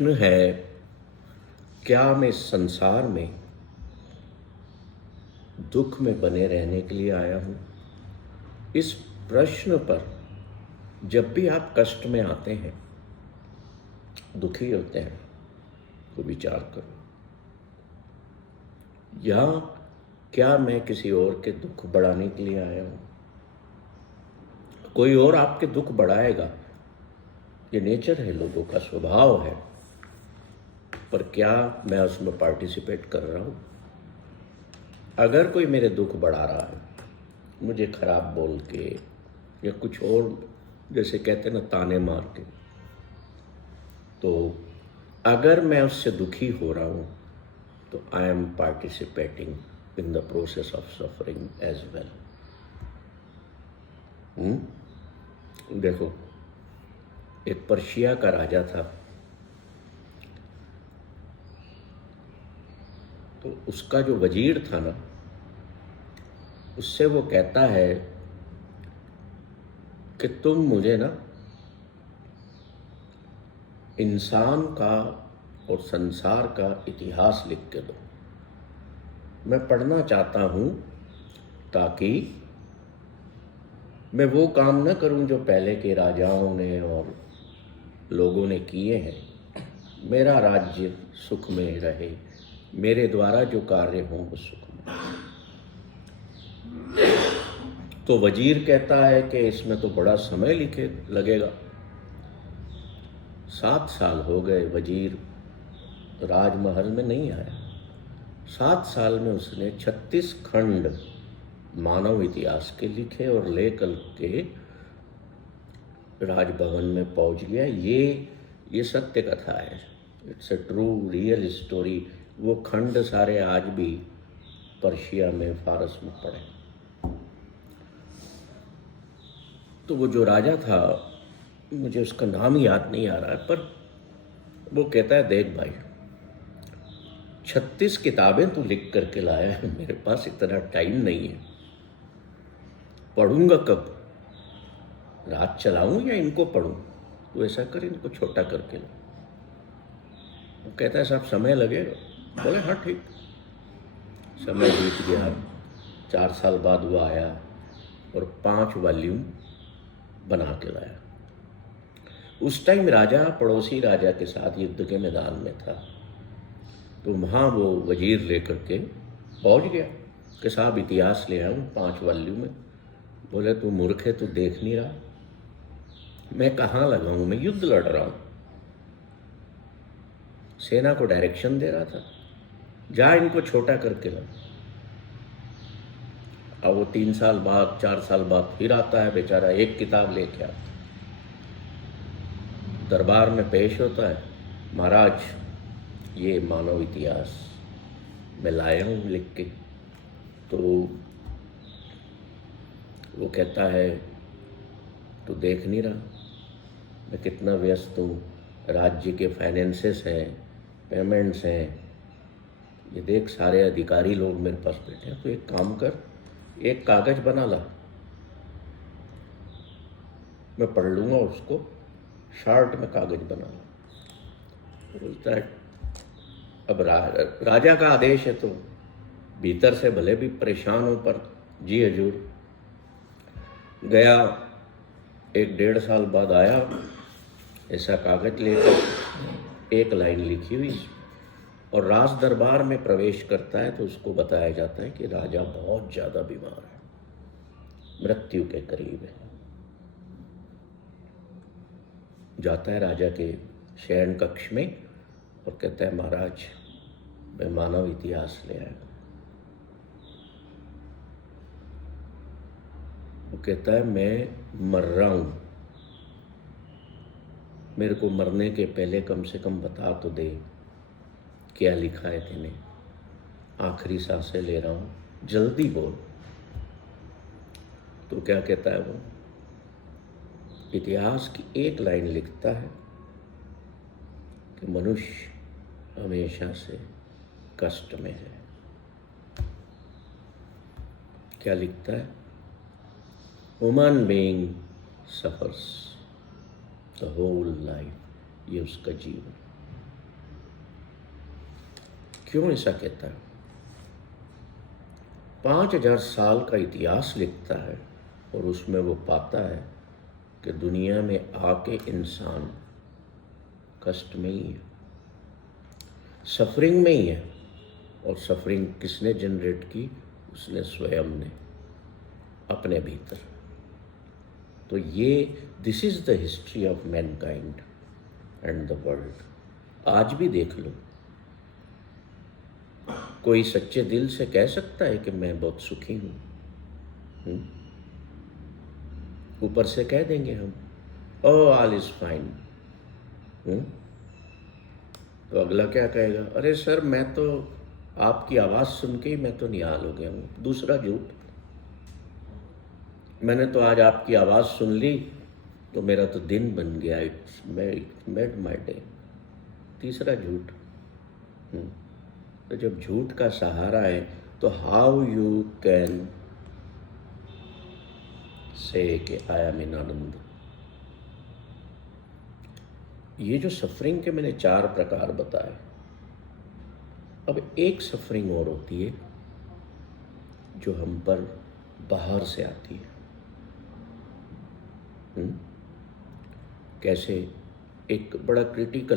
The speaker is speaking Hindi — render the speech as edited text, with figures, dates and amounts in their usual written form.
प्रश्न है, क्या मैं इस संसार में दुख में बने रहने के लिए आया हूँ? इस प्रश्न पर जब भी आप कष्ट में आते हैं, दुखी होते हैं, तो विचार करो, या क्या मैं किसी और के दुख बढ़ाने के लिए आया हूँ? कोई और आपके दुख बढ़ाएगा, ये नेचर है, लोगों का स्वभाव है, पर क्या मैं उसमें पार्टिसिपेट कर रहा हूँ? अगर कोई मेरे दुख बढ़ा रहा है, मुझे खराब बोल के या कुछ और, जैसे कहते हैं ना, ताने मार के, तो अगर मैं उससे दुखी हो रहा हूँ तो I am participating in the process of suffering as well. देखो, एक पर्शिया का राजा था, तो उसका जो वजीर था ना, उससे वो कहता है कि तुम मुझे ना इंसान का और संसार का इतिहास लिख के दो। मैं पढ़ना चाहता हूँ ताकि मैं वो काम न करूँ जो पहले के राजाओं ने और लोगों ने किए हैं। मेरा राज्य सुख में रहे, मेरे द्वारा जो कार्य हों वो सुख में। तो वजीर कहता है कि इसमें तो बड़ा समय लगेगा। 7 साल हो गए, वजीर राजमहल में नहीं आया। 7 साल में उसने 36 खंड मानव इतिहास के लिखे और लेकर के राजभवन में पहुंच गया। ये सत्य कथा है, it's a true real story. वो खंड सारे आज भी पर्शिया में, फारस में पड़े। तो वो जो राजा था, मुझे उसका नाम याद नहीं आ रहा है, पर वो कहता है, देख भाई, 36 किताबें तू लिख करके लाया है, मेरे पास इतना टाइम नहीं है। पढ़ूंगा कब? रात चलाऊं या इनको पढ़ूं? तो ऐसा कर, इनको छोटा करके ला। वो कहता है, साहब समय लगेगा। बोले, हाँ ठीक। समय बीत गया। 4 साल बाद वो आया और 5 वॉल्यूम बना के लाया। उस टाइम राजा पड़ोसी राजा के साथ युद्ध के मैदान में था, तो वहाँ वो वजीर लेकर के पहुँच गया कि साहब इतिहास ले आऊँ 5 वॉल्यूम में। बोले, तू मूर्ख है, तू देख नहीं रहा? मैं कहाँ लगाऊँ, मैं युद्ध लड़ रहा हूँ। सेना को डायरेक्शन दे रहा था, जा इनको छोटा करके ला। अब वो 3 साल बाद, 4 साल बाद फिर आता है बेचारा, एक किताब लेके आता। दरबार में पेश होता है, महाराज ये मानव इतिहास मैं लाया हूँ लिख के। तो वो कहता है, तू देख नहीं रहा मैं कितना व्यस्त हूँ, राज्य के फाइनेंसेस हैं, पेमेंट्स हैं, ये देख सारे अधिकारी लोग मेरे पास बैठे हैं। तो एक काम कर, एक कागज बना ला, मैं पढ़ लूँगा उसको, शार्ट में कागज बना ला। बोलता है, अब राजा का आदेश है, तो भीतर से भले भी परेशान हो, पर जी हजूर। गया, 1-1.5 साल बाद आया, ऐसा कागज लेकर, एक लाइन लिखी हुई, और राज दरबार में प्रवेश करता है तो उसको बताया जाता है कि राजा बहुत ज़्यादा बीमार है, मृत्यु के करीब है। जाता है राजा के शयन कक्ष में और कहता है, महाराज मैं मानव इतिहास ले आया। वो कहता है, मैं मर रहा हूँ, मेरे को मरने के पहले कम से कम बता तो दे क्या लिखा है तूने, आखिरी सांसें ले रहा हूँ, जल्दी बोल। तो क्या कहता है वो? इतिहास की एक लाइन लिखता है कि मनुष्य हमेशा से कष्ट में है। क्या लिखता है? Human being suffers the whole life. ये उसका जीवन। क्यों ऐसा कहता है? 5,000 साल का इतिहास लिखता है और उसमें वो पाता है कि दुनिया में आके इंसान कष्ट में ही है, सफरिंग में ही है। और सफरिंग किसने जनरेट की? उसने स्वयं ने, अपने भीतर। तो ये this is the history of Mankind and the world. आज भी देख लो, कोई सच्चे दिल से कह सकता है कि मैं बहुत सुखी हूं? ऊपर से कह देंगे हम, ओ ऑल इज फाइन। तो अगला क्या कहेगा? अरे सर, मैं तो आपकी आवाज़ सुन के ही मैं तो निहाल हो गया हूँ। दूसरा झूठ, मैंने तो आज आपकी आवाज़ सुन ली तो मेरा तो दिन बन गया, इट्स मेड माई डे। तीसरा झूठ। तो जब झूठ का सहारा है तो हाउ यू कैन से कि आई एम इन आनंद। ये जो सफरिंग के मैंने 4 प्रकार बताए, अब एक सफरिंग और होती है जो हम पर बाहर से आती है। कैसे? एक बड़ा क्रिटिकल